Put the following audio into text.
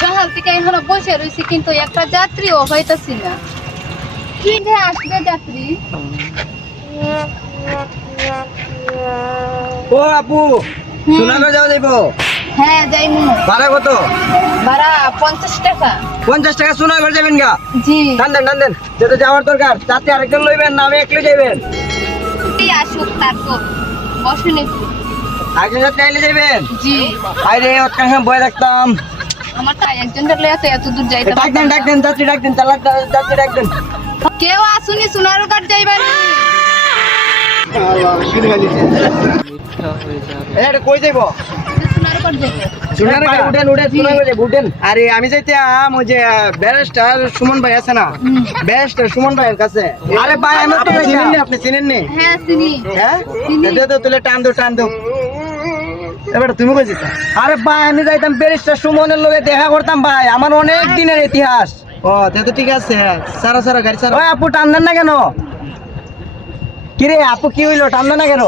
সকাল থেকে এখনো বসে রয়েছি কিন্তু একটা যাত্রীও পাইতাছি না। কি যে আসবে যাত্রী? ও আপু, সোনাগঞ্জ যাওয়া যাইবো? হ্যাঁ যাইমু। ভাড়া কত? ভাড়া 50 টাকা। 50 টাকা সোনাগঞ্জ যাবেন গা? জি। টান দেন যেতে যাওয়ার দরকার, যাতে আরেকজন লইবেন না আমি একলাই যাইবেন? এই আসুক তারপর বসুন একটু। আরেকজন যাত্রী আইলে যাইবেন? জি। আরে ওখানে বয়ে রাখতাম। আমার তো একজন ধরলে এত দূর যাইতে ডাক দেন যাত্রী ডাক দেন, চালাক যাত্রী ডাক দেন। কেউ আসুনি সোনারঘাট যাইবানি। এটা কই যাইবো? সোনারঘাট যাইবো। সোনারঘাট উঠেন। আরে আমি যাইতে ওই যে ব্যারিস্টার সুমন ভাই আছে না, ব্যারিস্টার সুমন ভাইয়ের কাছে। আরে ভাই আমি তো চিনেন না, আপনি চিনেন না? হ্যাঁ চিনি। হ্যাঁ দে তুলে টান দো। এবার তুমি কই যেতা? আরে ভাই আমি যাইতাম ব্যারিস্টার সুমনের লগে দেখা করতাম ভাই, আমার অনেক দিনের ইতিহাস। ও তে তো ঠিক আছে, সারা গাড়ি সারা। ওই আপু টান দেন না কেন? কিরে আপু কি হইলো, টান দেন না কেন?